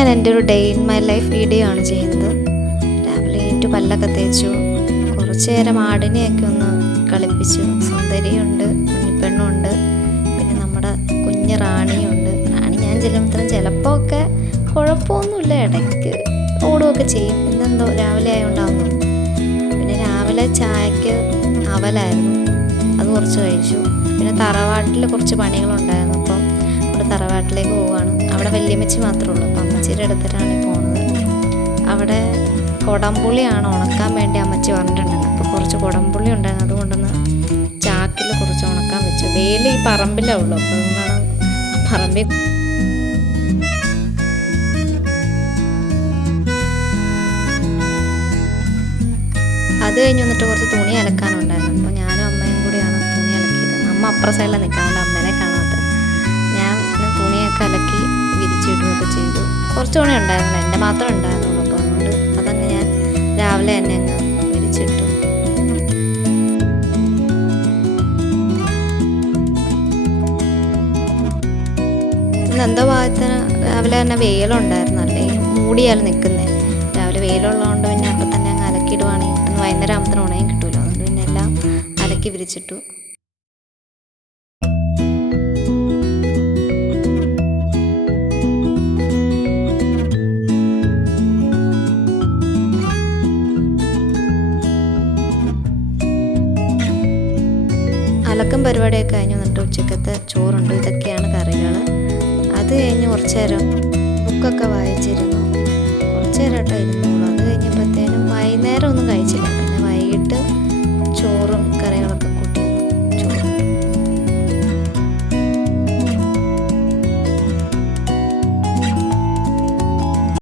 ഞാൻ എൻ്റെ ഒരു day in my life video ആണ് ചെയ്യുന്നത്. രാവിലെ എണീറ്റ് പല്ലൊക്കെ തേച്ചു, കുറച്ച് നേരം ആടിനെയൊക്കെ ഒന്ന് കളിപ്പിച്ചു. സുന്ദരിയുണ്ട്, കുഞ്ഞിപ്പെണ്ണുണ്ട്, പിന്നെ നമ്മുടെ കുഞ്ഞ് റാണിയുണ്ട്. റാണി ഞാൻ ചെല്ലുമ്പോഴത്തേനും ചിലപ്പോൾ ഒക്കെ കുഴപ്പമൊന്നുമില്ല, ഇടയ്ക്ക് ഓടുകയൊക്കെ ചെയ്യും. ഇന്നെന്തോ രാവിലെ ആയതുകൊണ്ടാകുന്നു. പിന്നെ രാവിലെ ചായക്ക് അവലായിരുന്നു, അത് കുറച്ച് കഴിച്ചു. പിന്നെ തറവാട്ടിൽ കുറച്ച് പണികളുണ്ടായിരുന്നു, അപ്പം അവിടെ തറവാട്ടിലേക്ക് പോവുകയാണ്. അവിടെ വല്യമ്മച്ചി മാത്രമേ ഉള്ളൂ, അപ്പം അമ്മച്ചിയുടെ അടുത്തിട്ടാണ് പോകുന്നത്. അവിടെ കുടംപുളിയാണ് ഉണക്കാൻ വേണ്ടി അമ്മച്ചി പറഞ്ഞിട്ടുണ്ടായിരുന്നു. അപ്പോൾ കുറച്ച് കുടംപുളി ഉണ്ടായിരുന്നു, അതുകൊണ്ടൊന്ന് ചാക്കിൽ കുറച്ച് ഉണക്കാൻ വെച്ചു. വെയിൽ ഈ പറമ്പിലേ ഉള്ളൂ, അപ്പോൾ അതുകൊണ്ടാണ് പറമ്പിൽ. അത് കഴിഞ്ഞ് വന്നിട്ട് കുറച്ച് തുണി അലക്കാനുണ്ടായിരുന്നു. അപ്പോൾ ഞാനും അമ്മയും കൂടിയാണ് തുണി അലക്കിയത്. അമ്മ അപ്പുറ സൈഡിലാണ് നിൽക്കാറുണ്ട്, അമ്മേനെ കാണാത്ത. ഞാൻ തുണിയൊക്കെ അലക്കി വിരിച്ചിടുകയൊക്കെ ചെയ്തു. കുറച്ച് തുണി ഉണ്ടായിരുന്നില്ല, എൻ്റെ മാത്രം ഉണ്ടായിരുന്നുള്ളൂ. അപ്പോൾ അതുകൊണ്ട് അതങ്ങ് ഞാൻ രാവിലെ തന്നെ അങ്ങ് വിരിച്ചിട്ടു. ഇന്നെന്തോ ഭാഗത്തിന് രാവിലെ തന്നെ വെയിലുണ്ടായിരുന്നു, അല്ലെങ്കിൽ മൂടിയാൽ നിൽക്കുന്നത്. രാവിലെ വെയിലുള്ളതുകൊണ്ട് പിന്നെ അപ്പം തന്നെ അങ്ങ് അലക്കിയിടുവാണെങ്കിൽ ഇന്ന് വൈകുന്നേരം ആകുമ്പത്തിന് ഉണയും കിട്ടുമല്ലോ. അതുകൊണ്ട് പിന്നെ എല്ലാം അലക്കി വിരിച്ചിട്ടു. അലക്കും പരിപാടിയൊക്കെ കഴിഞ്ഞ് വന്നിട്ട് ഉച്ചക്കത്തെ ചോറുണ്ട്. ഇതൊക്കെയാണ് കറികൾ. അത് കഴിഞ്ഞ് കുറച്ച് നേരം ബുക്കൊക്കെ വായിച്ചിരുന്നു. കുറച്ച് നേരം കേട്ടോ ഇരുന്നുള്ളൂ. അത് കഴിഞ്ഞപ്പോഴത്തേനും വൈകുന്നേരം ഒന്നും കഴിച്ചില്ല.